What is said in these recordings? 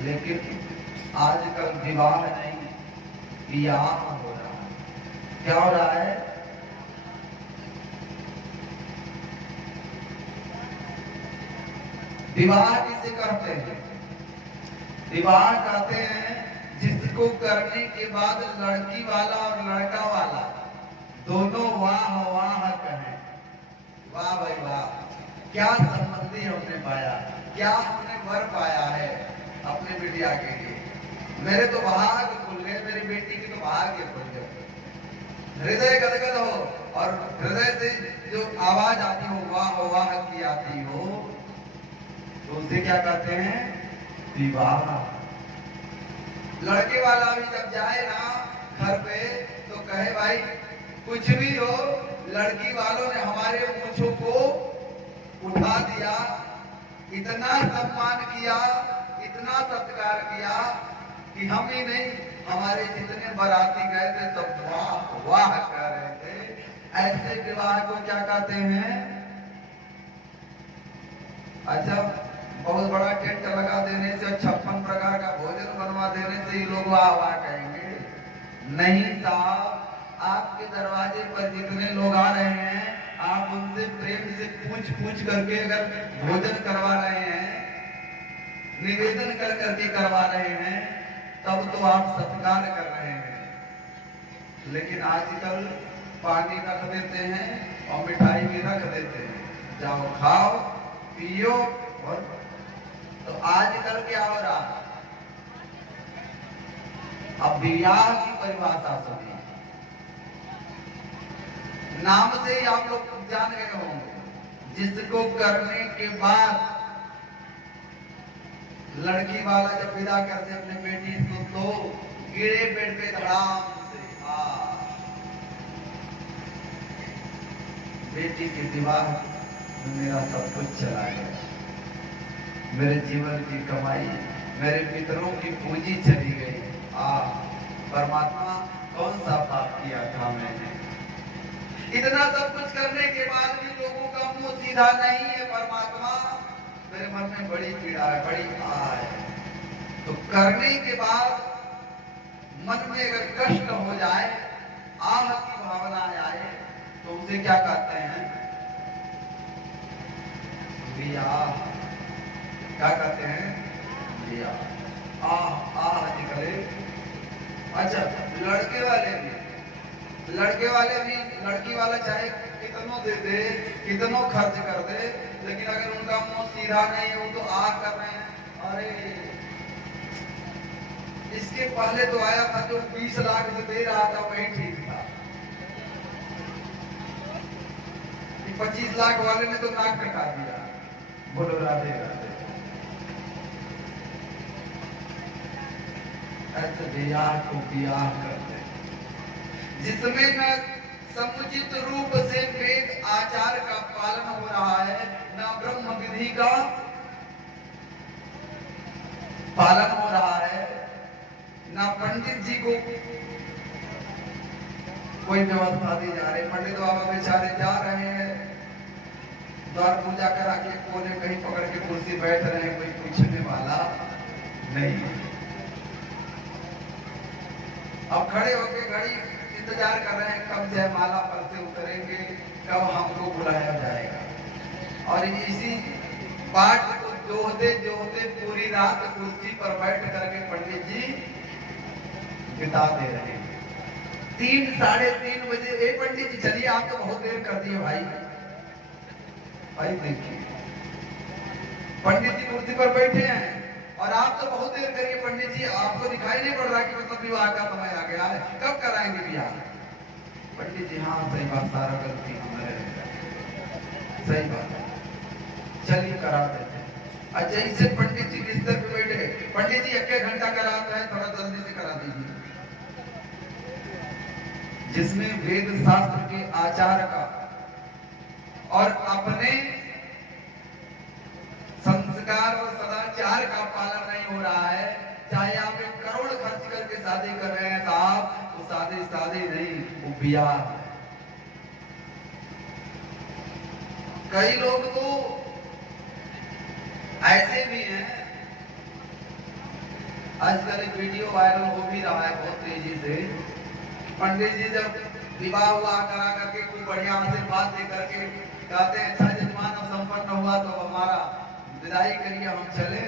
लेकिन आजकल विवाह नहीं, ब्याह हो रहा है। क्या हो रहा है? विवाह किसे कहते हैं? विवाह कहते हैं जिसको करने के बाद लड़की वाला और लड़का वाला दोनों वाह वाह कहें। वाह भाई वाह, क्या संबंधी हमने पाया, क्या हमने वर पाया है अपने बिटिया के लिए। मेरे तो भाग्य खुल गए, मेरी बेटी की तो भाग्य खुल गए। हृदय गदगद हो और हृदय से जो आवाज आती हो वाह वाह की आती हो, तो उसे क्या कहते हैं? विवाह। लड़के वाला भी जब जाए ना घर पे तो कहे भाई कुछ भी हो, लड़की वालों ने हमारे मूंछों को उठा दिया, इतना सम्मान किया, इतना सत्कार किया कि हम ही नहीं, हमारे जितने बाराती गए थे सब वाह वाह कर रहे थे। ऐसे विवाह को क्या कहते हैं? अच्छा, बहुत बड़ा टेंट लगा देने से, 56 प्रकार का भोजन बनवा देने से ही लोग वाह वाह कहेंगे? नहीं साहब, आपके दरवाजे पर जितने लोग आ रहे हैं, आप उनसे प्रेम से पूछ पूछ करके अगर भोजन करवा रहे हैं, निवेदन कर करके करवा रहे हैं, तब तो आप सत्कार कर रहे हैं। लेकिन आजकल पानी रख देते हैं और मिठाई भी रख देते हैं, जाओ खाओ पियो। और तो आजकल क्या हो रहा? अब विवाह की परिभाषा सुनिए, नाम से ही आप लोग जान गए होंगे, जिसको करने के बाद लड़की वाला जब विदा करते अपने बेटी को, तो गिरे पेड़ पे धड़ाम से बेटी के विवाह में मेरा सब कुछ चला गया, मेरे जीवन की कमाई, मेरे पितरों की पूंजी चली गई। परमात्मा कौन सा पाप किया था मैंने? इतना सब कुछ करने के बाद भी लोगों का मुंह सीधा नहीं है परमात्मा। मेरे मन में बड़ी पीड़ा है, बड़ी आह है। तो करने के बाद मन में अगर कष्ट हो जाए, आह की भावना आए, तो उसे क्या कहते हैं? विवाह। क्या कहते हैं? विवाह। आह आह निकले। अच्छा, लड़के वाले भी लड़की वाला चाहे कितनों दे दे, कितनों खर्च कर दे, लेकिन अगर उनका मुंह सीधा नहीं है, वो तो आह कर रहे हैं, अरे इसके पहले तो आया था जो 20 लाख जो दे रहा था वही ठीक था, 25 लाख वाले ने तो नाक कटा दिया। बोलो राधे राधे। ऐसे ब्याह को ब्याह करते जिसमें न समुचित रूप से वेद आचार का पालन हो रहा है, न ब्रह्म विधि का पालन हो रहा है, न पंडित जी को कोई व्यवस्था दी जा रही। पंडित बाबा बेचारे जा रहे हैं, द्वार पूजा करा के कोने कहीं पकड़ के कुर्सी बैठ रहे हैं, कोई पूछने वाला नहीं। अब खड़े होके घड़ी इंतजार कर रहे हैं कब जयमाला पर से उतरेंगे, कब हमको बुलाया जाएगा। और इसी पाठ को जोहते जोहते पूरी रात कुर्सी पर बैठ करके पंडित जी बिता दे रहे हैं। 3 साढ़े 3 बजे, ए पंडित जी चलिए, आप तो बहुत देर कर दिए भाई। भाई देखिए, पंडित जी कुर्सी पर बैठे हैं और आप तो बहुत देर करिए पंडित जी, आपको दिखाई नहीं पड़ रहा कि मतलब विवाह का समय आ गया है, कब कराएंगे विवाह? पंडित जी हाँ सही बात, सारा गलती हमारे, सही बात, चलिए करा देते हैं। अच्छा, इससे पंडित जी बिस्तर पे बैठे, पंडित जी 1 घंटा कराते हैं, थोड़ा जल्दी से करा दीजिए। जिसमें वेद शास्त्र के आचार का और अपने संस्कार और सदाचार का पालन नहीं हो रहा है, चाहे आप 1 करोड़ खर्च करके शादी कर रहे हैं साहब, तो शादी नहीं, वो ब्याह है। कई लोग तो ऐसे भी हैं आजकल एक वीडियो वायरल हो भी रहा है बहुत तेजी से। पंडित जी जब विवाह हुआ करा करके खूब बढ़िया आशीर्वाद दे करके कहते हैं, अच्छा जजमान अब संपन्न हुआ तो हमारा विदाई करिए, हम चले।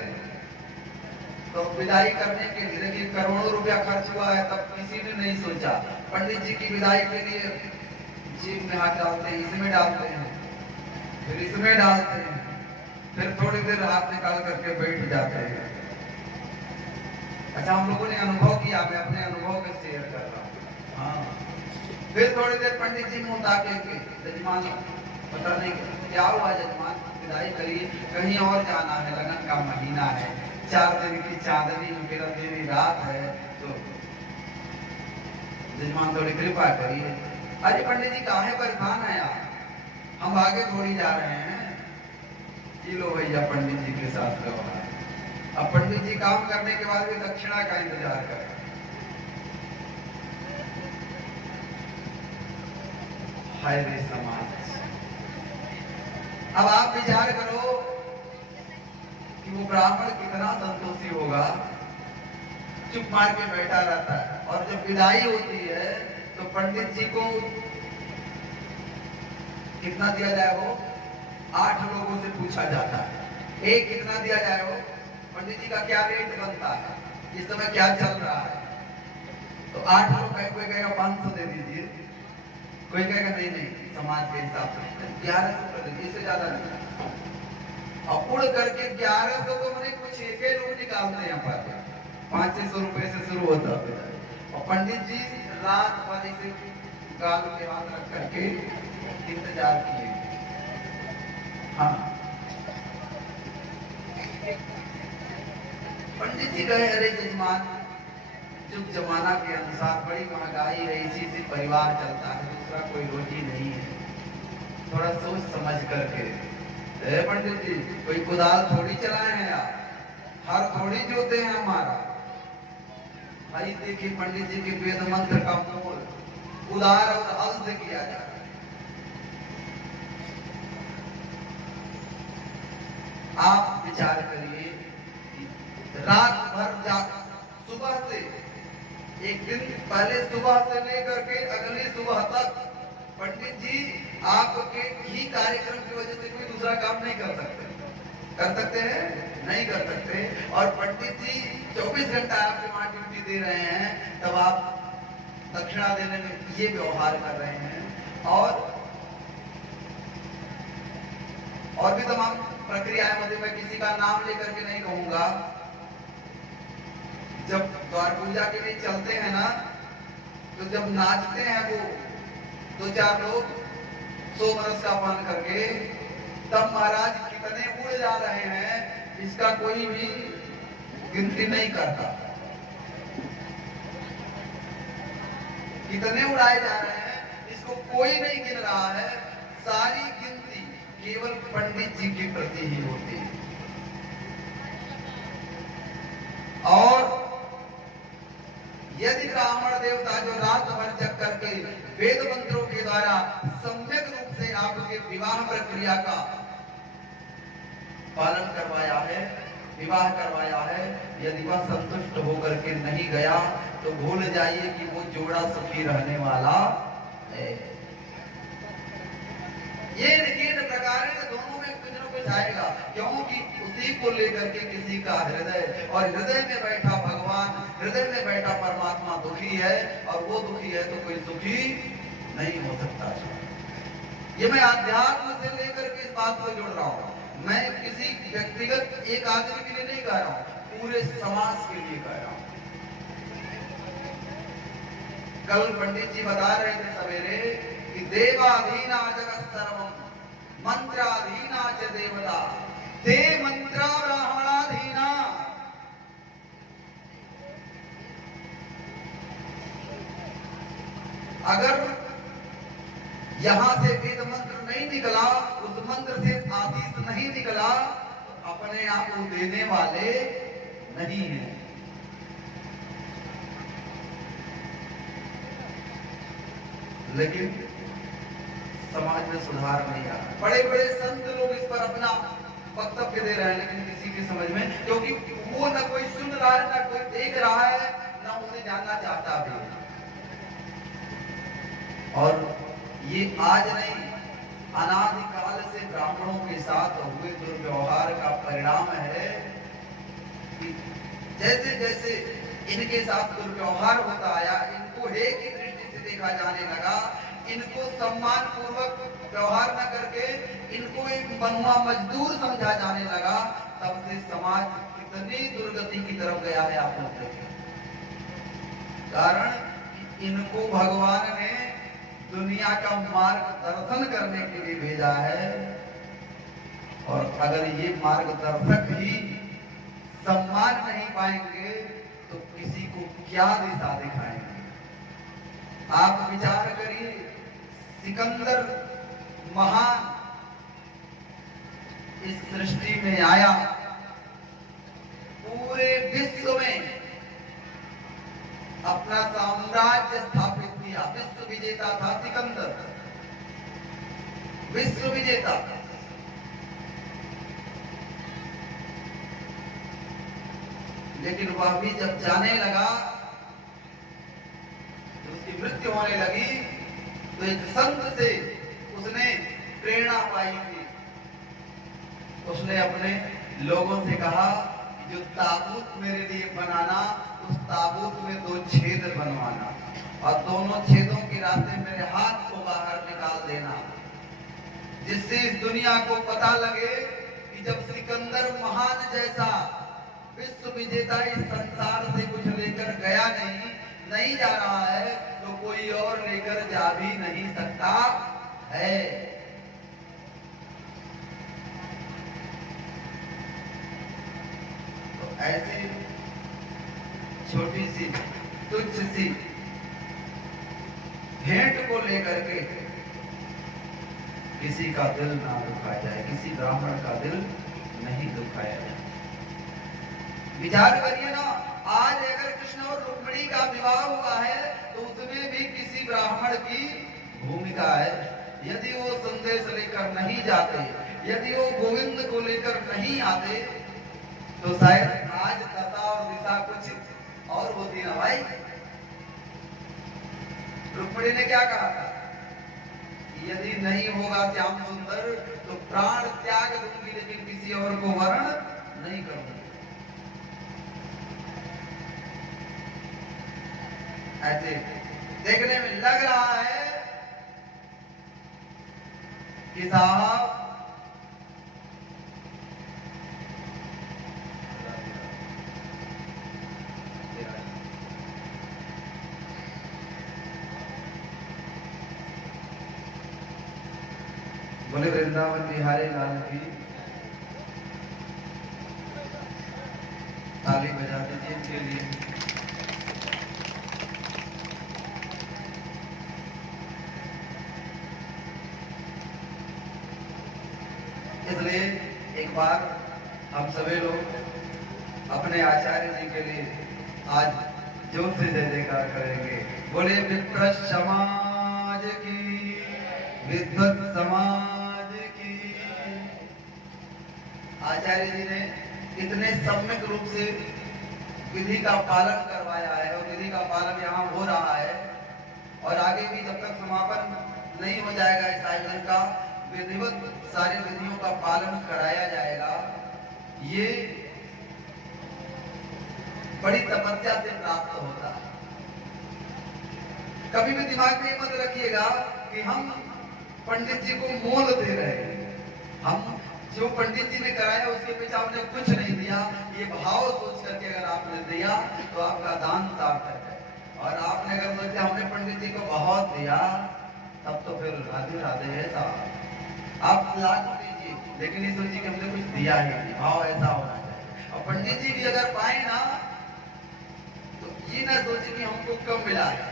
तो विदाई करने के लिए देखिए करोड़ों रुपया खर्च हुआ है, तब किसी ने नहीं सोचा पंडित जी की विदाई के लिए जीभ में हाथ डालते हैं, इसमें डालते हैं, फिर इसमें डालते हैं, फिर थोड़ी देर हाथ निकाल करके बैठ जाते हैं। अच्छा, हम लोगों ने अनुभव किया, मैं अपने अनुभव को शेयर कर रहा हूँ। हाँ, फिर थोड़ी देर पंडित जी मुंह ताके के, जजमान पता नहीं क्या हुआ जजमान, विदाई करिए, कहीं और जाना है, लगन का महीना है, 4 दिन की चांदनी में मेरा देवी रात है, तो जजमान थोड़ी कृपा करिए। अरे पंडित जी काहे परेशान है यार, हम आगे थोड़ी जा रहे हैं। ये लो भैया पंडित जी के साथ गवाह। अब पंडित जी काम करने के बाद भी दक्षिणा का इंतजार कर। हाय रे समाज। अब आप विचार करो कि वो ब्राह्मण कितना संतोषी होगा, चुप मार के बैठा रहता है, और जब विदाई होती है तो पंडित जी को कितना दिया जाए, वो 8 लोगों से पूछा जाता है, एक कितना दिया जाए, वो पंडित जी का क्या रेट बनता है, इस समय क्या चल रहा है। तो 8 लोग कहे, कोई कहेगा 500 दे दीजिए, कोई कहेगा नहीं नहीं समाज के हिसाब से 1100 कर दीजिए, इससे ज्यादा नहीं। और उड़ करके 1100 तो मैंने कुछ एक लोग निकालते हैं पर 500 रुपए से शुरू होता है। और पंडित जी रात भर इसे गाल के हाथ रख करके इंतजार किए। हाँ, पंडित जी कहे, अरे जजमान, जुग जमाना के अनुसार बड़ी महंगाई है, इसी से परिवार चलता है, दूसरा कोई रोजी नहीं है, थोड़ा सोच समझ करके। पंडित जी कोई कुदाल थोड़ी चलाए हैं आप, हर थोड़ी जोते हैं हमारा। भाई देखिए पंडित जी के वेद मंत्र का मोल उदार और हल से किया जा रहा है। आप विचार करिए, रात भर सुबह से, एक दिन पहले सुबह से लेकर के अगली सुबह तक पंडित जी आपके ही कार्यक्रम की वजह से कोई दूसरा काम नहीं कर सकते। कर सकते हैं? नहीं कर सकते। और पंडित जी 24 घंटा आपके वहां ड्यूटी दे रहे हैं, तब आप दक्षिणा देने में ये व्यवहार कर रहे हैं। और भी तमाम प्रक्रियाएं होती, मैं किसी का नाम लेकर के नहीं कहूंगा। जब द्वार पूजा के लिए चलते हैं ना, तो जब नाचते हैं वो 2-4 लोग 100 बरस का पान करके, तब महाराज कितने उड़ जा रहे हैं इसका कोई भी गिनती नहीं करता। कितने उड़ाए जा रहे हैं इसको कोई नहीं गिन रहा है। सारी गिनती केवल पंडित जी के प्रति ही होती है। और यदि ब्राह्मण देवता जो रात भर जग करके वेद मंत्रों के द्वारा सम्यक रूप से आपके विवाह प्रक्रिया का पालन करवाया है, विवाह करवाया है, यदि वह संतुष्ट होकर के नहीं गया तो भूल जाइए कि वो जोड़ा सुखी रहने वाला है। ये प्रकार दोनों में कुछ न कुछ आएगा, क्योंकि उसी को लेकर के किसी का हृदय, और हृदय में बैठा भगवान, हृदय में बैठा परमात्मा दुखी है, और वो दुखी है तो कोई सुखी नहीं हो सकता। ये मैं अध्यात्म से लेकर के इस बात को जोड़ रहा हूँ। मैं किसी व्यक्तिगत एक आदमी के लिए नहीं कह रहा हूँ, पूरे समाज के लिए कह रहा हूँ। कल पंडित जी बता रहे थे सवेरे कि देवाधीना जगत सर्वम मंत्राधीना च देवता ते मंत्रा ब्राह्मणाधीना। अगर यहां से वेद मंत्र नहीं निकला, उस मंत्र से आशीष नहीं निकला, तो अपने आप को देने वाले नहीं है। लेकिन समाज में सुधार नहीं आ रहा। बड़े बड़े संत लोग इस पर अपना वक्तव्य दे रहे हैं, लेकिन किसी की समझ में, क्योंकि वो न कोई सुन रहा है, न कोई देख रहा है, न उसे जानना चाहता भी। और ये आज नहीं, अनादिकाल से ब्राह्मणों के साथ हुए दुर्व्यवहार का परिणाम है कि जैसे जैसे इनके साथ दुर्व्यवहार होता आया, इनको हे की दृष्टि से देखा जाने लगा, इनको सम्मान पूर्वक व्यवहार न करके इनको एक बनुआ मजदूर समझा जाने लगा, तब से समाज कितनी दुर्गति की तरफ गया है आप लोग देखें। कारण इनको भगवान ने दुनिया का मार्गदर्शन करने के लिए भेजा है, और अगर ये मार्गदर्शक ही सम्मान नहीं पाएंगे तो किसी को क्या दिशा दिखाएंगे। आप विचार करिए, सिकंदर महान इस सृष्टि में आया, पूरे विश्व में अपना साम्राज्य स्थापित किया, विश्व विजेता था सिकंदर, विश्व विजेता। लेकिन वह भी जब जाने लगा, तो उसकी मृत्यु होने लगी, तो एक संत से उसने प्रेरणा पाई थी। उसने अपने लोगों से कहा कि जो ताबूत मेरे लिए बनाना, उस ताबूत में 2 छेद बनवाना, और दोनों छेदों के रास्ते मेरे हाथ को बाहर निकाल देना, जिससे इस दुनिया को पता लगे कि जब सिकंदर महान जैसा विश्व विजेता इस संसार से कुछ लेकर गया नहीं जा रहा है, तो कोई और लेकर जा भी नहीं सकता है। तो ऐसी छोटी सी तुच्छ सी भेंट को लेकर के किसी का दिल ना दुखाया जाए, किसी ब्राह्मण का दिल नहीं दुखाया जाए। विचार करिए ना, आज अगर कृष्ण और रुक्मिणी का विवाह हुआ है तो उसमें भी किसी ब्राह्मण की भूमिका है। यदि वो संदेश लेकर नहीं जाते, यदि वो गोविंद को लेकर नहीं आते, तो शायद आज दशा और दिशा कुछ और होती ना भाई। रुक्मिणी ने क्या कहा था? यदि नहीं होगा श्याम सुंदर तो प्राण त्याग दूंगी, लेकिन किसी और को वरण नहीं करूंगी। ऐसे देखने में लग रहा है कि साहब बोले वृंदावन बिहारी लाल की ताली बजा दीजिए इनके लिए। इसलिए एक बार हम सभी लोग अपने आचार्य जी के लिए आज जोर से जय जयकार करेंगे। बोले विप्र समाज की, विद्वत समाज की। आचार्य जी ने इतने सम्यक रूप से विधि का पालन करवाया है, और विधि का पालन यहाँ हो रहा है, और आगे भी जब तक समापन नहीं हो जाएगा इस आयोजन का, विधिवत सारी विधियों का पालन कराया जाएगा। ये बड़ी तपस्या से प्राप्त होता है। कभी भी दिमाग में मत रखिएगा कि हम पंडित जी को मोल दे रहे हैं, हम जो पंडित जी ने कराया उसके पीछे आपने कुछ नहीं दिया, ये भाव सोच करके अगर आपने दिया तो आपका दान सार्थक है। और आपने अगर सोचा हमने पंडित जी को बहुत दिया, तब तो फिर राधे राधे है साहब। आप लाख दीजिए, लेकिन ये सोचिए कि हमने कुछ दिया ही नहीं, भाव ऐसा होना चाहिए। और पंडित जी भी अगर पाए ना, तो ये ना सोचे कि हमको कम मिला है,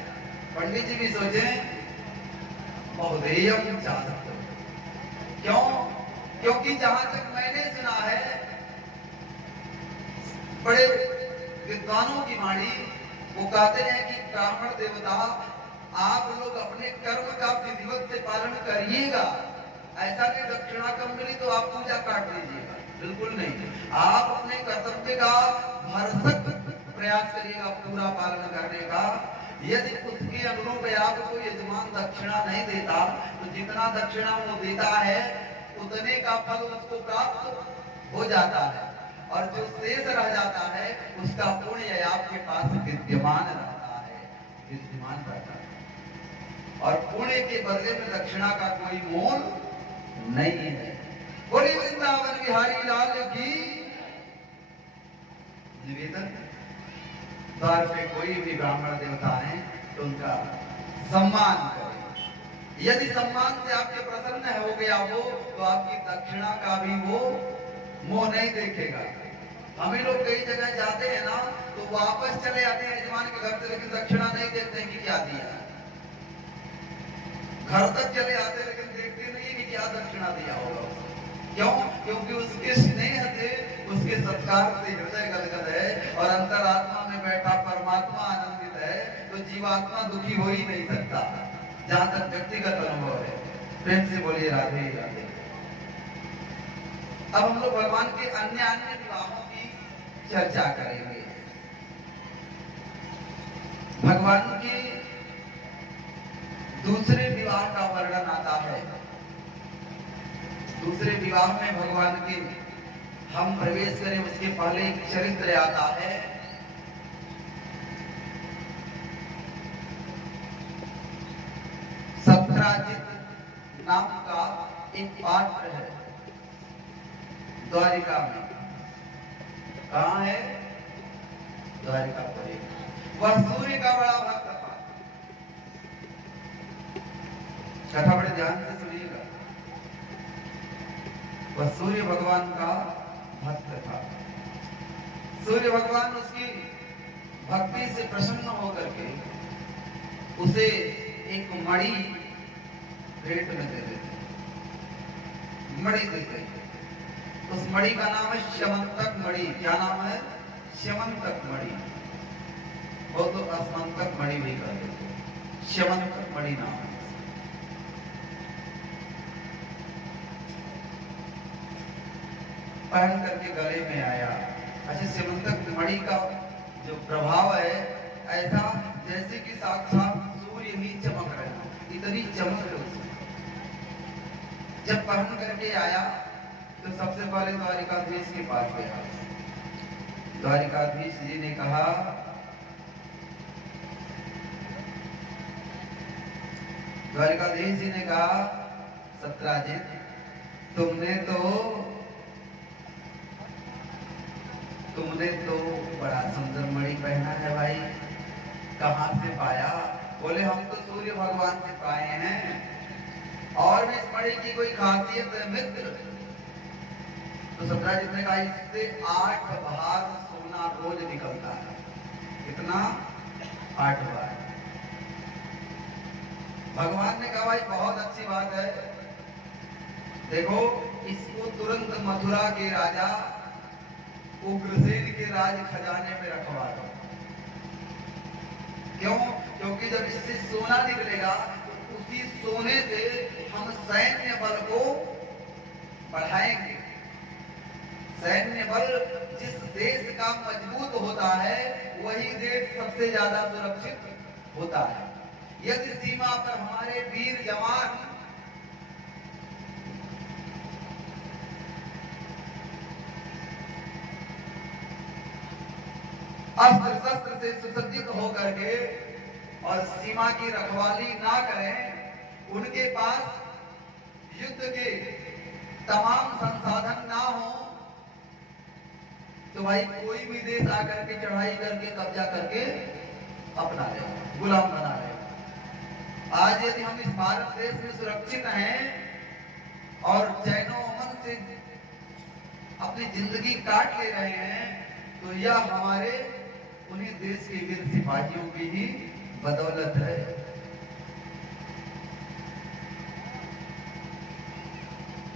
पंडित जी भी सोचे बहुधेयम चाहते। क्यों? क्योंकि जहां तक मैंने सुना है बड़े विद्वानों की वाणी, वो कहते हैं कि ब्राह्मण देवता आप लोग अपने कर्म का विधिवत से पालन करिएगा, ऐसा नहीं दक्षिणा कम मिली तो आप पूजा काट लीजिएगा, बिल्कुल नहीं। आप अपने कर्तव्य का भरसक प्रयास करिएगा पूरा पालन करने का। यदि उसके अनुरूप आपको यजमान दक्षिणा नहीं देता तो जितना दक्षिणा वो देता है उतने का फल उसको प्राप्त हो जाता है, और जो शेष रह जाता है उसका पुण्य आपके पास विद्यमान रहता है, विद्यमान रहता है, और पुण्य के बदले में दक्षिणा का कोई मोल नहीं है। बोली वृंदावन बिहारी लाल की। निवेदन, द्वार पे कोई भी ब्राह्मण देवता है तो उनका सम्मान करें। यदि सम्मान से आपके प्रसन्न हो गया वो, तो आपकी दक्षिणा का भी वो मोह नहीं देखेगा। हम ही लोग कई जगह जाते हैं ना तो वापस चले आते हैं यजमान के घर से, लेकिन दक्षिणा नहीं देखते हैं कि क्या दिया। घर तक चले आते लेकिन देखते नहीं कि क्या दक्षिणा दिया होगा। क्यों? क्योंकि उसके स्नेह से, उसके सत्कार से हृदय गदगद है और अंतरात्मा में बैठा परमात्मा आनंदित है, तो जीवात्मा दुखी हो ही नहीं सकता, जहां तक व्यक्तिगत अनुभव है। प्रेम से बोलिए राधे राधे। अब हम लोग भगवान के अन्य अन्य विवाहों की चर्चा करेंगे। भगवान के दूसरे विवाह का वर्णन आता है। दूसरे विवाह में भगवान के हम प्रवेश करें उसके पहले एक चरित्र आता है। सत्राजित नाम का एक पात्र है द्वारिका में। कहां है? द्वारिकापुरी। वह सूर्य का बड़ा भक्त था। कथा बड़े ध्यान से सुनिएगा। वह सूर्य भगवान का भक्त था। सूर्य भगवान उसकी भक्ति से प्रसन्न होकर के उसे एक मणि भेंट में दे देते, मणि देते। उस मणि का नाम है श्यमंतक मणि। क्या नाम है? श्यमंतक मणि। वो तो अस्मंतक मणि भी कर देते, श्यमंतक मणि नाम है। पहन करके गले में आया। अच्छा, श्यमंतक मणि का जो प्रभाव है ऐसा जैसे कि साक्षात सूर्य ही चमक रहा है, इतनी चमक है उसमें। जब पहन करके आया तो सबसे पहले द्वारिकाधीश के पास गया। द्वारिकाधीश जी ने कहा, द्वारिकाधीश जी ने कहा, सत्राजित तुमने तो बड़ा सुंदर मणि पहना है भाई, कहां से पाया? बोले हम तो सूर्य भगवान से पाए हैं, और भी इस मणि की कोई खासियत है मित्र? तो सत्राजित ने कहा, इससे 8 भाग सोना रोज निकलता है। कितना? 8 बार। भगवान ने कहा, भाई बहुत अच्छी बात है, देखो इसको तुरंत मथुरा के राजा उग्रसेन के राज खजाने में रखवा दो। क्यों? क्योंकि जब इससे सोना निकलेगा तो उसी सोने से हम सैन्य बल को बढ़ाएंगे। सैन्य बल जिस देश का मजबूत होता है वही देश सबसे ज्यादा सुरक्षित होता है। यदि सीमा पर हमारे वीर जवान अस्त्र शस्त्र से सुसज्जित होकर के और सीमा की रखवाली ना करें, उनके पास युद्ध के तमाम संसाधन ना हो, तो भाई कोई भी देश आकर के चढ़ाई करके कब्जा करके अपना ले, गुलाम बना ले। आज यदि हम इस भारत देश में सुरक्षित हैं और चैनो अमन से अपनी जिंदगी काट ले रहे हैं, तो यह हमारे उन्हीं देश के वीर सिपाहियों की ही बदौलत है।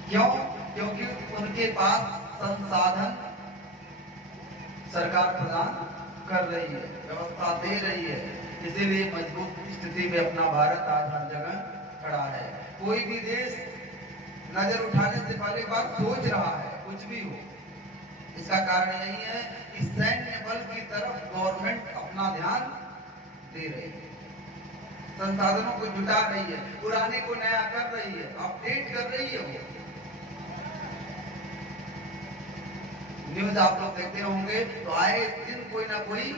क्यों? क्योंकि उनके पास संसाधन सरकार प्रदान कर रही है, व्यवस्था दे रही है, इसीलिए मजबूत स्थिति में अपना भारत आज हर जगह खड़ा है। कोई भी देश नजर उठाने से पहले बात सोच रहा है, कुछ भी हो इसका कारण यही है कि सैन्य बल की तरफ गवर्नमेंट अपना ध्यान दे रही है, संसाधनों को जुटा रही है, पुराने को नया कर रही है, अपडेट कर रही है। वो न्यूज आप लोग देखते होंगे तो आए दिन कोई ना कोई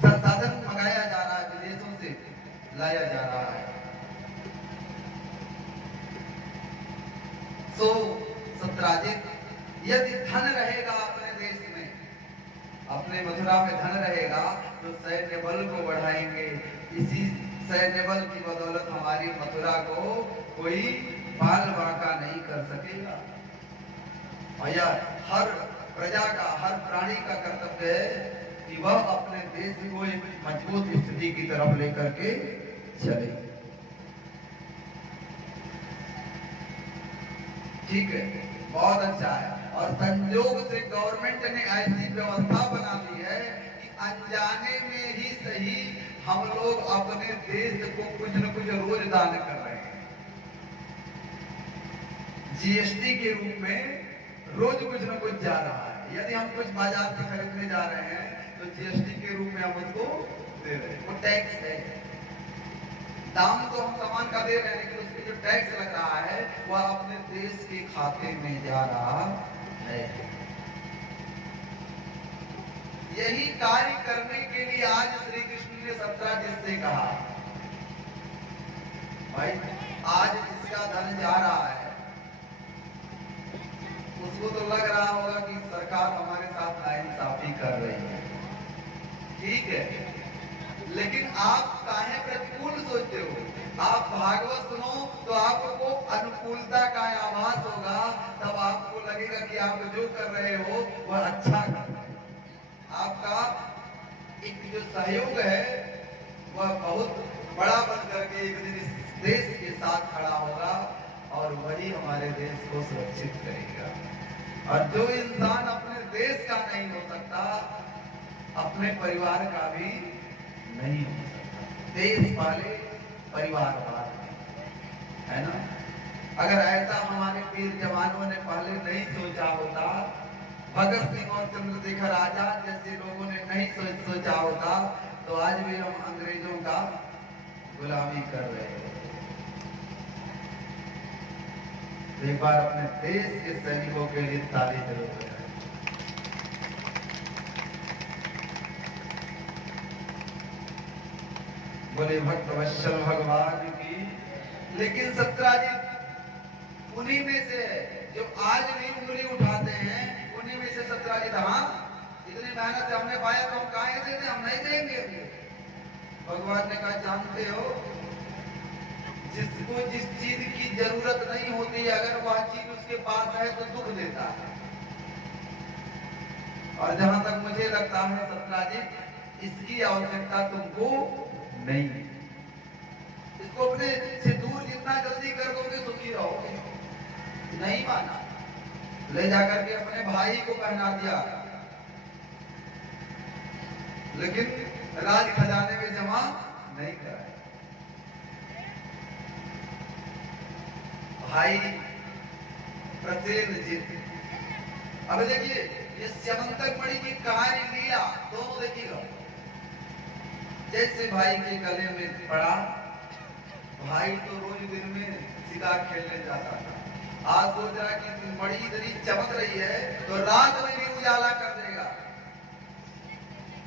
संसाधन मंगाया जा रहा है, विदेशों से लाया जा रहा है। सो सत्राजित, यदि धन रहेगा अपने देश में, अपने मथुरा में धन रहेगा तो सैन्य बल को बढ़ाएंगे। इसी सैन्य बल की बदौलत हमारी मथुरा को कोई बाल बांका नहीं कर सकेगा। और यह हर प्रजा का, हर प्राणी का कर्तव्य है कि वह अपने देश को एक मजबूत स्थिति की तरफ लेकर के चले। ठीक है, बहुत अच्छा है। और संयोग से गवर्नमेंट ने ऐसी व्यवस्था बना दी है कि अनजाने में ही सही हम लोग अपने देश को कुछ न कुछ रोज दान कर रहे हैं। जीएसटी के रूप में रोज कुछ न कुछ जा रहा है। यदि हम कुछ बाजार से खरीदने जा रहे हैं तो जीएसटी के रूप में हम उसको दे रहे हैं, वो टैक्स है। दाम तो हम सामान का दे रहे हैं, लेकिन उसके जो टैक्स लग रहा है वह अपने देश के खाते में जा रहा है। यही कार्य करने के लिए आज श्री कृष्ण ने सत्राजित से कहा, भाई आज जिसका धन जा रहा है उसको तो लग रहा होगा कि सरकार हमारे साथ नाइंसाफी कर रही है, ठीक है, लेकिन आप काहे प्रतिकूल सोचते हो? आप भागवत सुनो तो आपको अनुकूलता का आभास होगा, तब आपको लगेगा कि आप जो कर रहे हो वह अच्छा कर रहे हो। आपका एक जो सहयोग है वह बहुत बड़ा बन करके एक दिन इस देश के साथ खड़ा होगा और वही हमारे देश को सुरक्षित करेगा। और जो इंसान अपने देश का नहीं हो सकता, अपने परिवार का भी नहीं हो सकता। देश पाले परिवार पाले, है ना? अगर ऐसा हमारे वीर जवानों ने पहले नहीं सोचा होता, भगत सिंह और चंद्रशेखर आजाद जैसे लोगों ने नहीं सोचा होता, तो आज भी हम अंग्रेजों का गुलामी कर रहे हैं। एक बार अपने देश के सैनिकों के लिए ताली जरूर बजाएं। बोले भक्त वत्सल भगवान की। लेकिन सत्राजित उन्हीं में से है जो आज भी उंगली उठाते हैं, उन्हीं में से सत्राजित। हाँ, इतनी मेहनत से हमने पाया तो हम काहे देते, हम नहीं देंगे। भगवान ने कहा, जानते हो जिसको जिस चीज की जरूरत नहीं होती, अगर वह चीज उसके पास है तो दुख देता है। और जहां तक मुझे लगता है सत्राजित, इसकी आवश्यकता तुमको नहीं, इसको अपने से दूर जितना जल्दी कर दोगे सुखी रहोगे। नहीं माना, ले जाकर के अपने भाई को पहना दिया, लेकिन राज खजाने में जमा नहीं कराया। भाई प्रसेनजित, अब देखिए ये स्यमंतक मणि की कहानी लीला दोनों देखिएगा। जैसे भाई के गले में पड़ा, भाई तो रोज दिन में शिकार खेलने जाता था, आज सोच रहा कि मणि इतनी चमक रही है तो रात में भी उजाला कर देगा,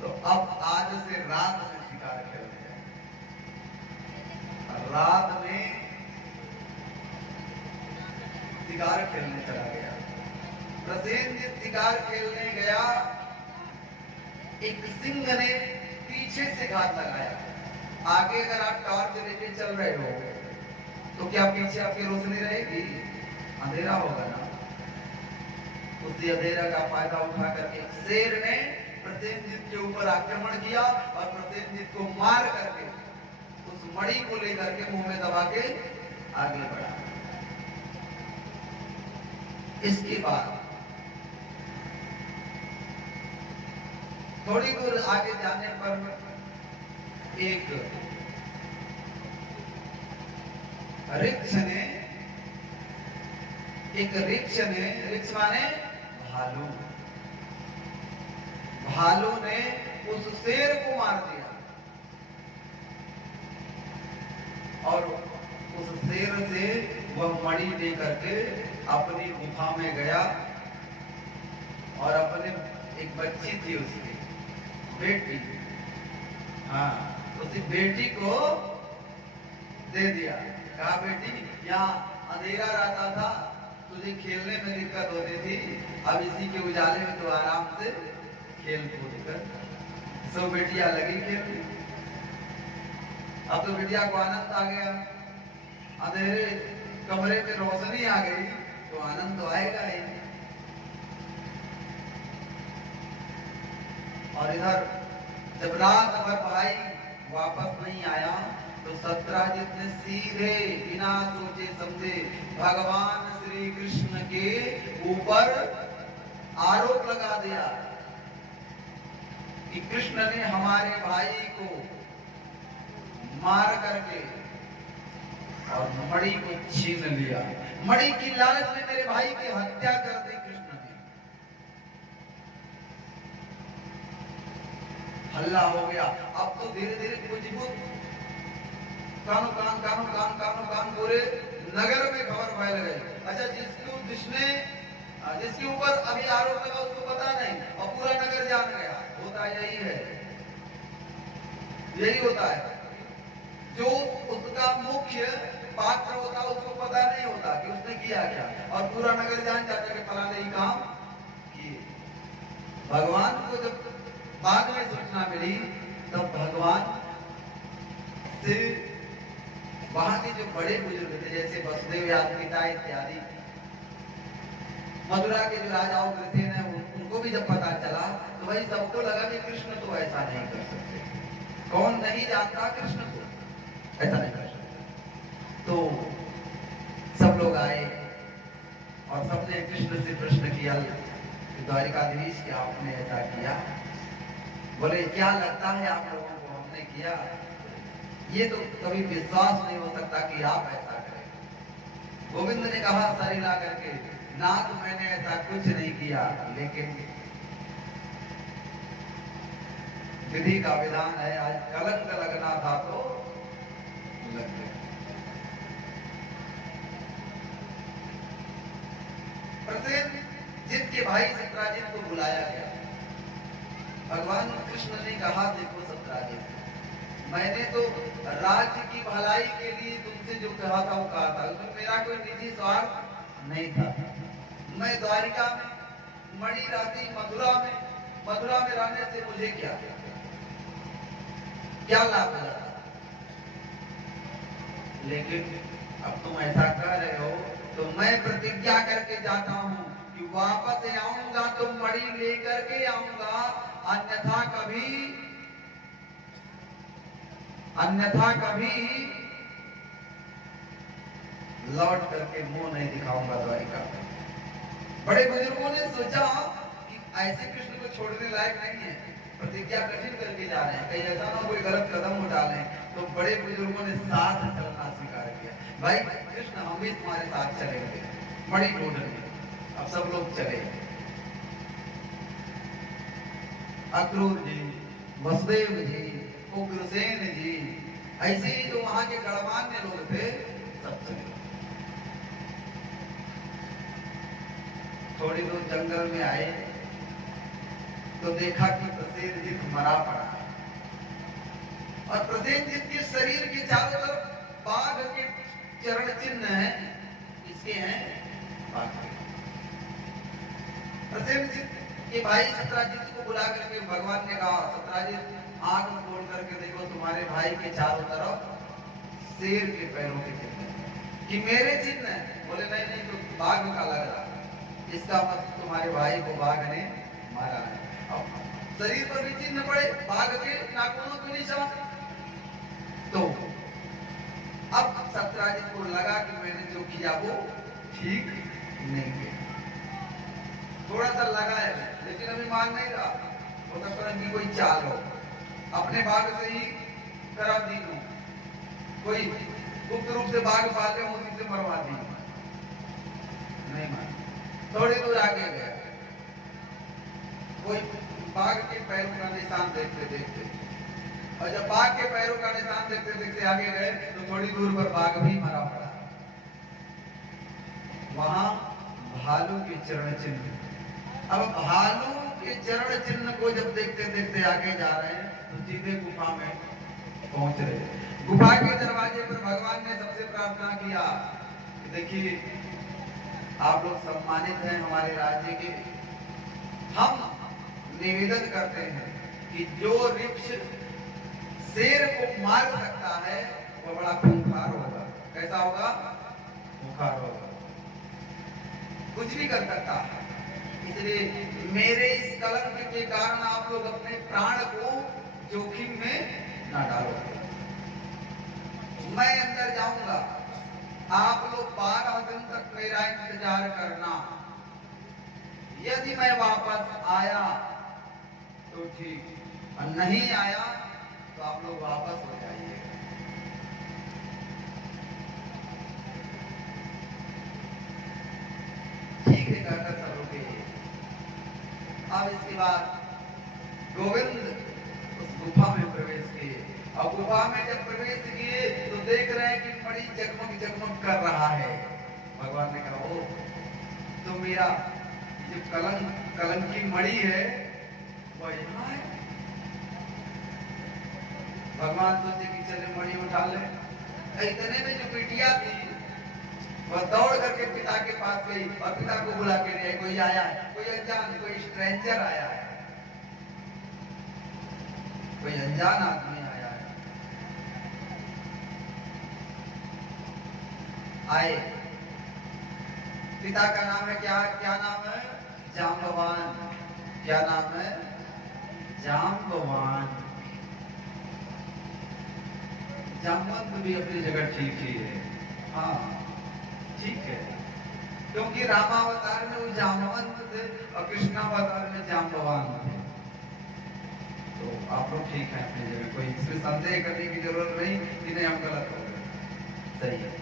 तो अब आज से रात में शिकार खेलने जाए। रात में शिकार खेलने चला गया। प्रसेनजित शिकार खेलने गया, एक सिंह ने पीछे से घात लगाया। आगे अगर आप टॉर्च लेके चल रहे हो तो क्या पीछे आपकी रोशनी रहेगी? अंधेरा होगा ना। उसी अंधेरा का फायदा उठा करके शेर ने प्रसेनजित के ऊपर आक्रमण किया और प्रसेनजित को मार करके उस मणि को लेकर के मुंह में दबा के आगे बढ़ा। इसके बाद थोड़ी दूर आगे जाने पर एक वृक्ष ने एक ऋक्ष ने, ऋक्ष माने भालू, भालू ने उस शेर को मार दिया और उस शेर से वह मणि लेकर के अपनी गुफा में गया और अपने एक बच्ची थी उसकी बेटी, हाँ, उसी बेटी को दे दिया। कहा बेटी यहाँ अंधेरा रहता था, तुझे खेलने में दिक्कत होती थी, अब इसी के उजाले में तो आराम से खेल कूद कर। सो बेटियां लगी खेलने। अब तो बेटिया को आनंद आ गया, अंधेरे कमरे में रोशनी आ गई तो आनंद तो आएगा ही। और इधर जब रात भर भाई वापस नहीं आया तो सत्राजित ने सीधे बिना सोचे समझे भगवान श्री कृष्ण के ऊपर आरोप लगा दिया कि कृष्ण ने हमारे भाई को मार करके और मणि को छीन लिया, मणि की लालच में मेरे भाई की हत्या कर दी कृष्ण ने। हल्ला हो गया। अब तो धीरे धीरे कुछ कानों पूरे नगर में खबर फैल गई। अच्छा, जिसके ऊपर अभी आरोप लगा उसको पता नहीं और पूरा नगर जान गया। होता यही है, यही होता है। जो उसका मुख्य पात्र होता उसको पता नहीं होता कि उसने किया क्या, और पूरा नगर जान जाता कि फलाने ही काम किए। भगवान को जब बाद में सूचना मिली तब भगवान से वहां के जो बड़े बुजुर्ग थे जैसे वसुदेव आदि पिता इत्यादि, मथुरा के जो राजाओं कृष्ण है, उनको भी जब पता चला तो वही सबको लगा कि कृष्ण तो ऐसा नहीं कर सकते। कौन नहीं जानता कृष्ण को ऐसा नहीं कर सकते। तो सब लोग आए और सबने कृष्ण से प्रश्न किया, द्वारिकाधीश क्या आपने ऐसा किया? बोले क्या लगता है आप लोगों को हमने किया? ये तो कभी विश्वास नहीं हो सकता कि आप ऐसा करें। गोविंद ने कहा सर हिला करके, ना तो मैंने ऐसा कुछ नहीं किया, लेकिन विधि का विधान है, आज कलंक लगना था तो लग गया। प्रसेनजीत के भाई सत्राजित को बुलाया गया। भगवान कृष्ण ने कहा देखो सत्राजित, मैंने तो राज्य की भलाई के लिए तुमसे जो कहा था वो कहा था, उसमें मेरा कोई निजी स्वार्थ नहीं था। मैं द्वारिका में मणि रहती, मथुरा में रहने से मुझे क्या लाभ मिला? लेकिन अब तुम ऐसा कह रहे हो तो मैं प्रतिज्ञा करके जाता हूँ कि वापस आऊंगा तो मणि लेकर के आऊंगा, अन्यथा कभी लौट करके मुंह नहीं दिखाऊंगा द्वारिका में। बड़े बुजुर्गों ने सोचा कि ऐसे कृष्ण को छोड़ने लायक नहीं है, प्रतिज्ञा कठिन करके जा रहे हैं, कहीं ऐसा ना कोई गलत कदम उठा लें। तो बड़े बुजुर्गों ने साथ चलना स्वीकार किया। भाई कृष्ण हम भी तुम्हारे साथ चलेंगे मणि ढूंढने। अब सब लोग चले, अक्रूर जी, वसुदेव जी, उग्रसेन जी, ऐसे ही जो वहां के गणमान्य लोग थे सब चले। थोड़ी दूर जंगल में आए तो देखा कि प्रसेनजीत मरा पड़ा है और प्रसेनजीत के शरीर के चारों तरफ बाघ के चरण चिन्ह हैं, इसके हैं बाघ के। प्रसेनजीत के भाई सत्राजित को बुला करके भगवान ने कहा सत्राजित आंख खोल करके देखो, तुम्हारे भाई के चारों तरफ शेर के पैरों के चिन्ह कि मेरे चिन्ह है। बोले नहीं नहीं, तो बाघ का लग रहा, इसका मतलब तुम्हारे भाई को बाघ ने मारा है। अब शरीर पर भी चिन्ह पड़े बाघ के, नाखूनों के निशान। तो अब सत्राजित को लगा कि मैंने जो किया वो ठीक नहीं किया। थोड़ा सा लगा है लेकिन अभी मान नहीं रहा, हो सकता है कि कोई चाल हो, अपने बाघ से ही करा दी हो, कोई गुप्त रूप से बाघ पाले हो, उसी से मरवा दी। नहीं माना। थोड़ी दूर आगे गया, कोई बाघ के पैरों का निशान देखते देखते, और जब बाघ के पैरों का निशान देखते देखते आगे गए तो थोड़ी दूर पर बाघ भी मरा पड़ा। वहां भालू के चरण चिन्ह। अब भालू के चरण चिन्ह को जब देखते देखते आगे जा रहे हैं तो सीधे गुफा में पहुंच रहे। गुफा के दरवाजे पर भगवान ने सबसे प्रार्थना किया कि देखिए, आप लोग सम्मानित हैं हमारे राज्य के, हम निवेदन करते हैं कि जो रिक्ष शेर को मार सकता है वो बड़ा खूंखार होगा। कैसा होगा? खूंखार होगा, कुछ भी कर सकता है। इसलिए मेरे इस कलंक के कारण आप लोग अपने प्राण को जोखिम में ना डालो। मैं अंदर जाऊंगा, आप लोग 12 दिन तक मेरा इंतजार करना। यदि मैं वापस आया तो ठीक, और नहीं आया तो आप लोग वापस हो जाइए। ठीक है कहकर सब रुके। अब इसके बाद गोविंद उस गुफा में प्रवेश किए, और गुफा में जब प्रवेश किए तो देख रहे हैं कि मणि जगमग जगमग कर रहा है। भगवान ने कहा, ओ तो मेरा जो कलंकी मणि है वो यहाँ है। भगवान सोचे कि चले मणि उठा ले। इतने में जो बिटिया थी वह दौड़ करके पिता के पास गई और पिता को बुला के ले, कोई आया है, कोई अनजान, कोई स्ट्रेंजर आया है, कोई अनजान आदमी आया है। आए, पिता का नाम है क्या? क्या नाम है? जाम्बवान। क्या नाम है? जाम्बवान। जामवंत भी अपनी जगह ठीक ही है, हाँ ठीक है, क्योंकि रामावतार में वो जामवंत थे और कृष्णावतार में जाम्बवान थे। तो आप लोग ठीक है अपनी जगह, कोई इसमें संदेह करने की जरूरत नहीं कि नहीं हम गलत हो गए, सही है।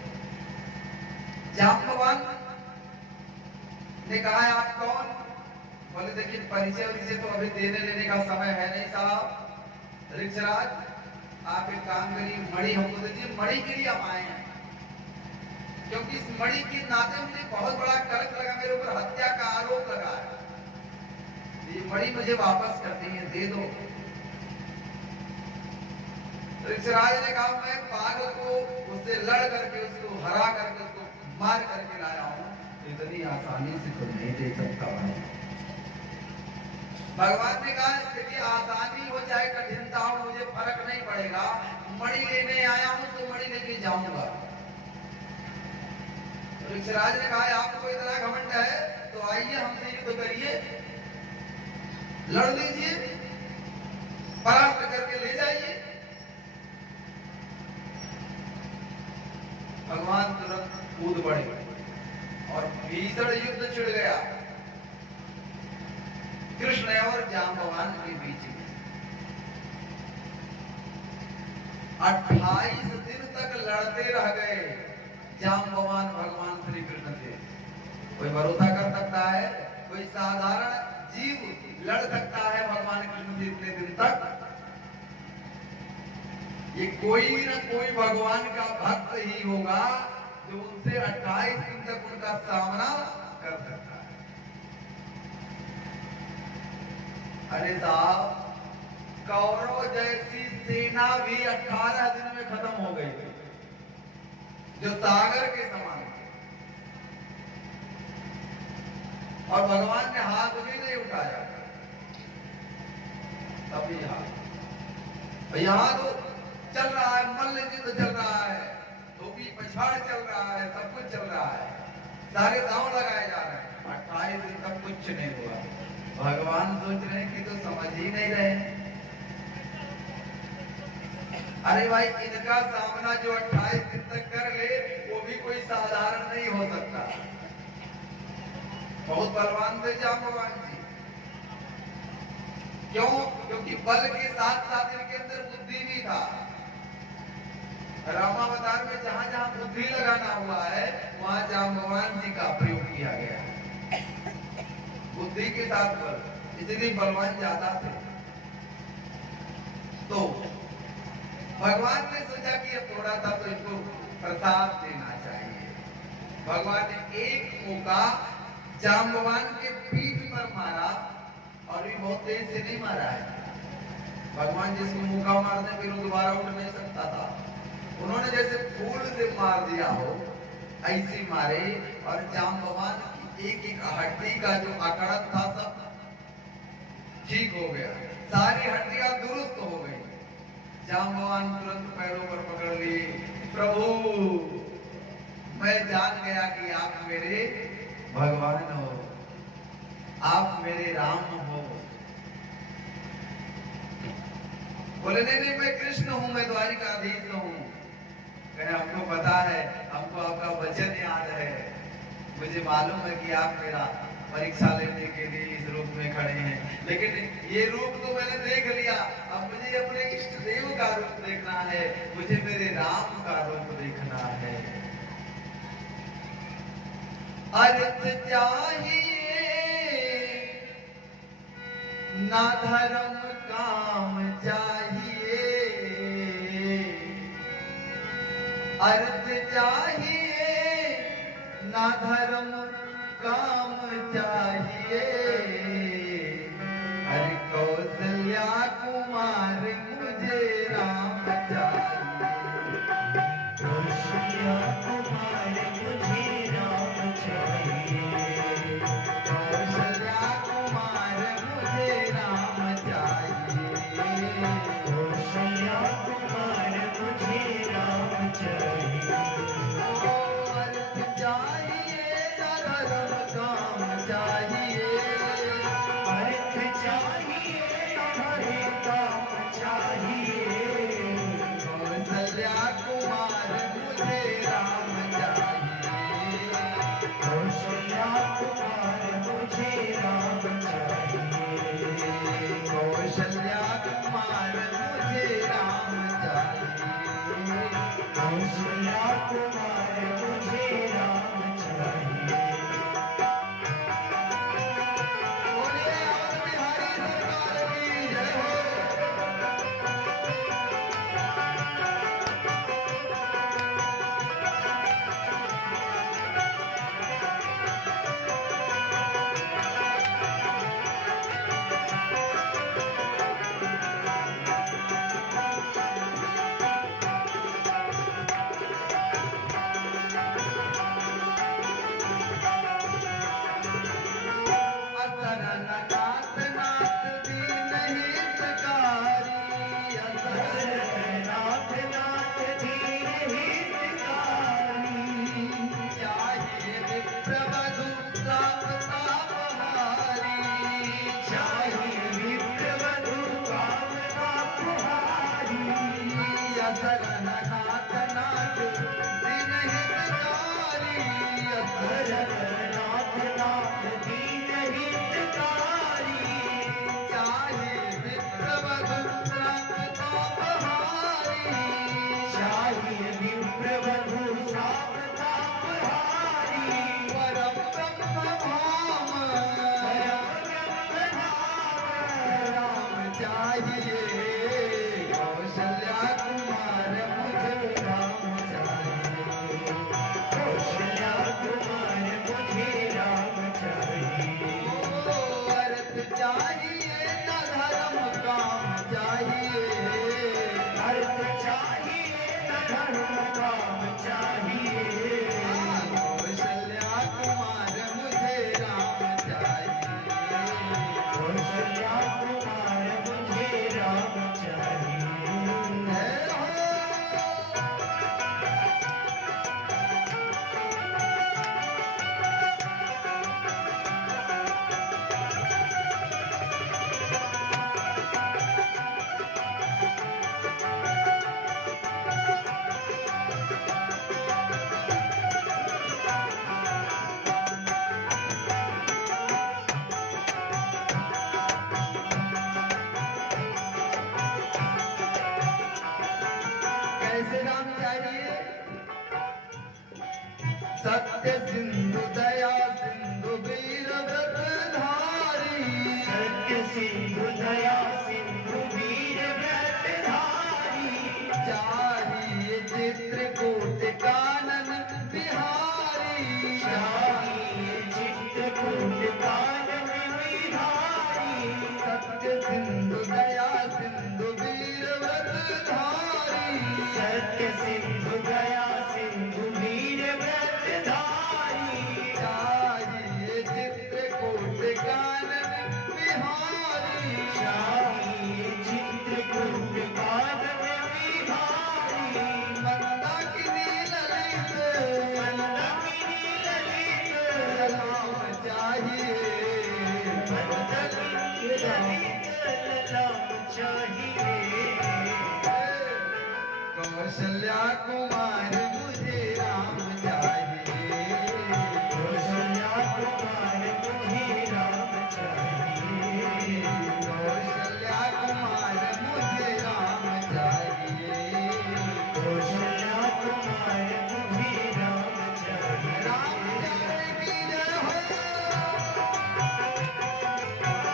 जाम्बवान ने कहा, आप कौन? बोले देखिए, परिचय तो अभी देने लेने का समय है नहीं साहब। ऋक्षराज, आप एक काम करिए, मणि हमको दीजिए। मणि के लिए हम आए हैं, क्योंकि इस मणि के नाते मुझे बहुत बड़ा कलंक लगा, मेरे ऊपर हत्या का आरोप लगा है। ये मणि मुझे वापस कर दीजिए, दे दो। ऋक्षराज ने कहा, मैं बाघ को उससे लड़ करके, उसको हरा करके, उसको मार करके लाया हूं, इतनी आसानी से तो नहीं दे सकता भाई। भगवान ने कहा, देखिए आसानी हो चाहे कठिनता हो, मुझे फर्क नहीं पड़ेगा, मणि लेने आया हूं तो मणि लेके जाऊंगा। ऋक्षराज ने कहा, आपको इतना घमंड है तो आइए हमसे युद्ध करिए, लड़ लीजिए, परास्त करके ले जाइए। भगवान तुरंत कूद पड़े और भीषण युद्ध छिड़ गया कृष्ण और जाम्बवान के बीच में। 28 दिन तक लड़ते रह गए जाम्बवान भगवान श्री कृष्ण से। कोई भरोसा कर सकता है? कोई साधारण जीव लड़ सकता है भगवान कृष्ण से इतने दिन तक? ये कोई न कोई भगवान का भक्त ही होगा जो उनसे 28 दिन तक उनका सामना कर सकता है। अरे साहब, कौरव जैसी सेना भी 18 दिन में खत्म हो गई थी, जो सागर के समान थे, और भगवान ने हाथ भी नहीं उठाया। तभी यहां तो चल रहा है, मल्ल युद्ध चल रहा है, धोबी पछाड़ चल रहा है, सब कुछ चल रहा है, सारे दांव लगाए जा रहे हैं। 28 दिन तक कुछ नहीं हुआ। भगवान सोच रहे हैं कि तो समझ ही नहीं रहे। अरे भाई, इनका सामना जो 28 दिन तक कर ले वो भी कोई साधारण नहीं हो सकता। बहुत बलवान थे जाम्बवान जी। क्यों? क्योंकि बल के साथ साथ इनके अंदर बुद्धि भी था। रामावतार में जहां जहां बुद्धि लगाना हुआ है वहां जाम्बवान जी का प्रयोग किया गया है, बुद्धि के साथ बल, इसलिए बलवान ज्यादा थे। तो भगवान ने सोचा कि अब थोड़ा सा तो इनको प्रसाद देना चाहिए। भगवान ने एक मौका जाम्बवान के पीठ पर मारा, और भी बहुत तेज से नहीं मारा है। भगवान जिसको मुका मारने फिर वो दोबारा उठ नहीं सकता था, उन्होंने जैसे फूल से मार दिया हो ऐसे मारे, और जाम्बवान की एक एक हड्डी का जो अकड़न था सब ठीक हो गया, सारी हड्डियां दुरुस्त हो गई। जाम्बवान तुरंत पैरों पर पकड़ लिए, प्रभु मैं जान गया कि आप मेरे भगवान हो, आप मेरे राम हो। बोले नहीं मैं कृष्ण हूं, मैं द्वारिकाधीश हूं। कहे हमको पता है, हमको आपका वचन याद है, मुझे मालूम है कि आप मेरा परीक्षा लेने के लिए इस रूप में खड़े हैं, लेकिन ये रूप तो मैंने देख लिया, अब मुझे अपने इष्ट देव का रूप देखना है, मुझे मेरे राम का रूप देखना है। अर्थ चाहिए ना धर्म काम चाहिए, अर्थ चाहिए ना धर्म काम चाहिए। हरि कौशल्या कुमार मुझे राम चाहिए, कौशल्या कुमार मुझे राम चाहिए, कौशल्या कुमार मुझे राम चाहिए, कौशल्या कुमार मुझे राम चाहिए। अर्थ चाहिए ना धर्म काम चाहिए, सत्य सिंधु दया सिंधु वीर व्रतधारी, सत्य सिंधु दया सिंधु वीर व्रतधारी, चाहिए चित्रकूट कानन बिहारी, चाहिए चित्रकूट कानन बिहारी, सत्य सिंधु दया सिंधु वीर व्रतधारी, सत्य सिंधु दया सिंधु वीर व्रतधारी, चाहिए चित्रकूट कानन बिहारी, चाहिए चित्रकूट कानन बिहारी, मंदाकिनी ललित मंदाकिनी ललित राम चाहिए, मंदाकिनी ललित ललाम चाहिए, कौशल्या कुमार मुझे राम चाहिए, कौशल्या कुमार मुझे राम चाहिए, कौशल्या कुमार मुझे राम चाहिए, कौशल्या कुमार मुझे राम चाहिए, राम प्यारे की जय हो,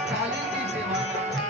काली की सेवा जय हो,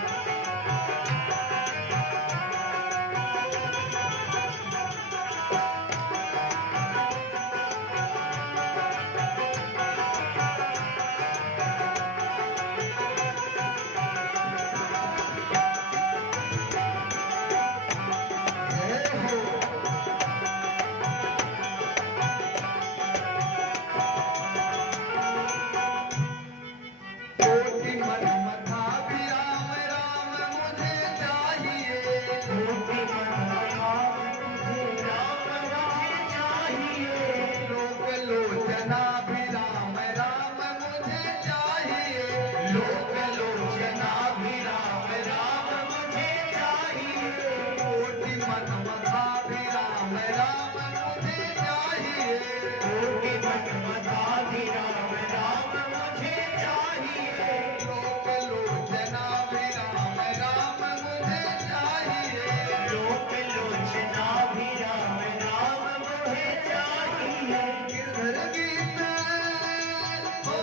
कोटि मन मथा भी राम राम मुझे चाहिए, कोटि मन राम मुझे राम मुझे चाहिए, लोक लोचना भी राम राम मुझे चाहिए, लोक लोचना भी राम राम मुझे चाहिए, कोटि मन मथा भी राम राम मुझे चाहिए, कोटि मन मथा भी राम राम मुझे चाहिए, लोक लोचना भी राम राम मुझे चाहिए, लोक लोचना भी राम राम मुझे चाहिए, गिरधर गीत हो,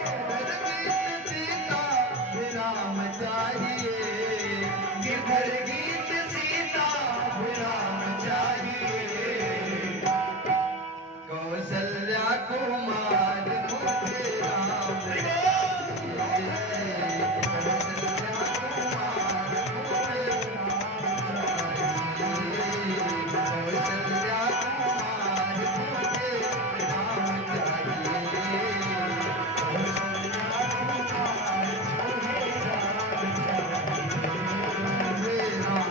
गिरधर गीत सीता भी राम चाहिए, गिरधर गीत सीता भी राम चाहिए, कौशल्या कुमार मुझे राम चाहिए, कौशल्या कुमार मुझे राम चाहिए, कौशल्या कुमार मुझे राम चाहिए, मुझे राम चाहिए, मुझे राम चाहिए, मुझे राम चाहिए, मुझे राम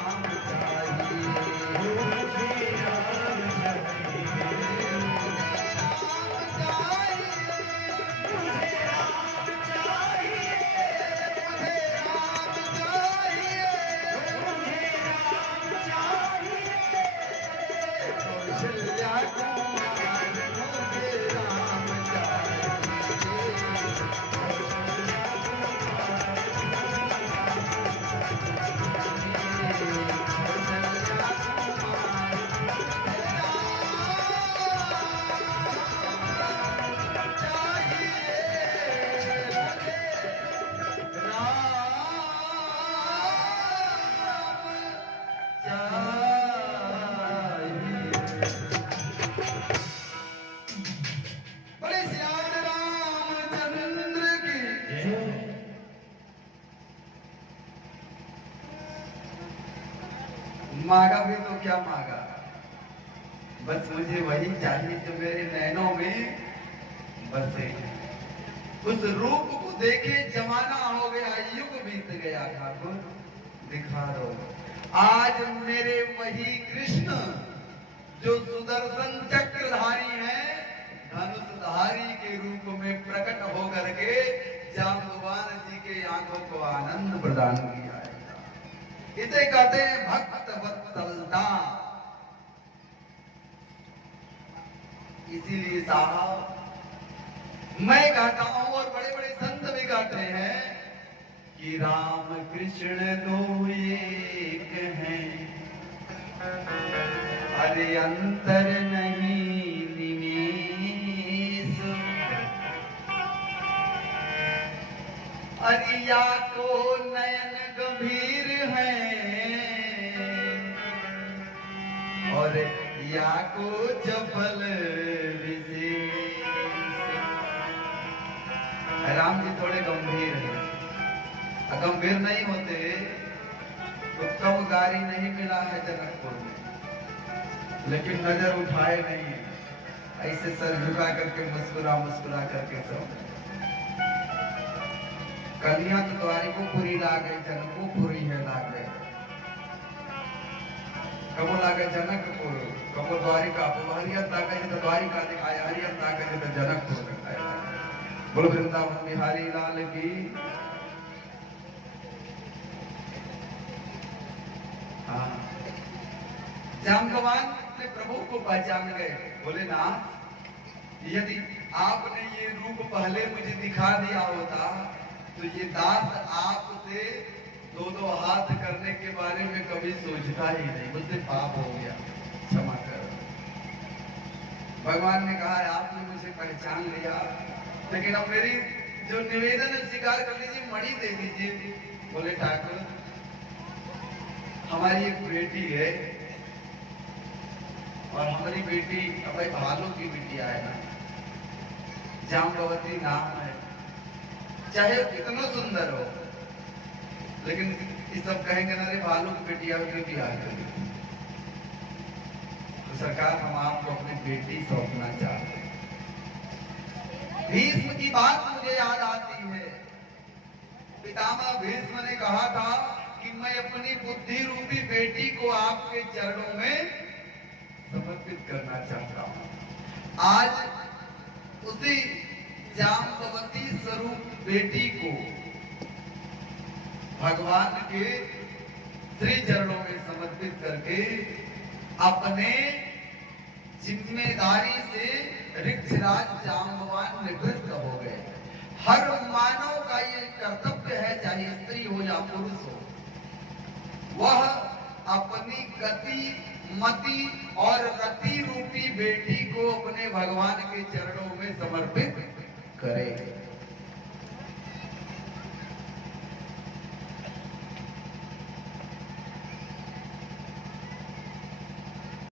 चाहिए, कौशल्या कुमार मुझे राम चाहिए, कौशल्या कुमार बड़े श्याम रामचंद्र की मांगा भी तो क्या मांगा, बस मुझे वही चाहिए जो मेरे नैनों में बसे, उस रूप को देखे जमाना हो गया, युग बीत गया, ठाकुर दिखा दो आज मेरे वही कृष्ण जो सुदर्शन चक्रधारी हैं, धनुषधारी के रूप में प्रकट होकर के जाम्बवान जी के आंखों को आनंद प्रदान किया है। इसे कहते हैं भक्त वत्सलता। इसीलिए साहब मैं गाता हूं और बड़े बड़े संत भी गाते हैं कि राम कृष्ण दो एक हैं, अरे अंतर नहीं अरिया को नयन गंभीर है और या को चपल विशेष। राम जी थोड़े गंभीर हैं, गंभीर नहीं होते तो कब गाड़ी नहीं मिला है जनकपुर में, लेकिन नजर उठाए नहीं, ऐसे सर झुका करके मुस्कुरा मुस्कुरा करके सब। कलियां तो द्वारिकोपुरी ला गई, जनकपुरी है ला गए, कबो ला गए जनकपुर, कबो द्वारिका, हरियत ला गए तो द्वारिका दिखाया, हरियत ला गए तो जनकपुर दिखाया। बोलो वृंदावन बिहारी लाल की। हाँ, जाम्बवान अपने प्रभु को पहचान गए, बोले ना यदि आपने ये रूप पहले मुझे दिखा दिया होता तो ये दास आपसे दो दो हाथ करने के बारे में कभी सोचता ही नहीं, मुझसे पाप हो गया, क्षमा कर। भगवान ने कहा आपने मुझे पहचान लिया, लेकिन अब मेरी जो निवेदन है स्वीकार कर लीजिए, मणि दे दीजिए। बोले ठाकुर हमारी एक बेटी है और हमारी बेटी अब भालू की बिटिया है ना, जाम्बवती नाम है, चाहे कितना सुंदर हो, लेकिन ये सब कहेंगे ना रे भालू की बेटिया क्यों बिहार कर। तो सरकार हम आपको अपनी बेटी सौंपना चाहते हैं। भीष्म की बात मुझे याद आती है, पितामह भीष्म ने कहा था कि मैं अपनी बुद्धि रूपी बेटी को आपके चरणों में समर्पित करना चाहता हूं। आज उसी जाम्बवती स्वरूप बेटी को भगवान के श्री चरणों में समर्पित करके अपने जिम्मेदारी से ऋक्षराज जाम्बवान निवृत्त हो गए। हर मानव का ये कर्तव्य है, चाहे स्त्री हो या पुरुष हो, वह अपनी गति मति और रति रूपी बेटी को अपने भगवान के चरणों में समर्पित करे।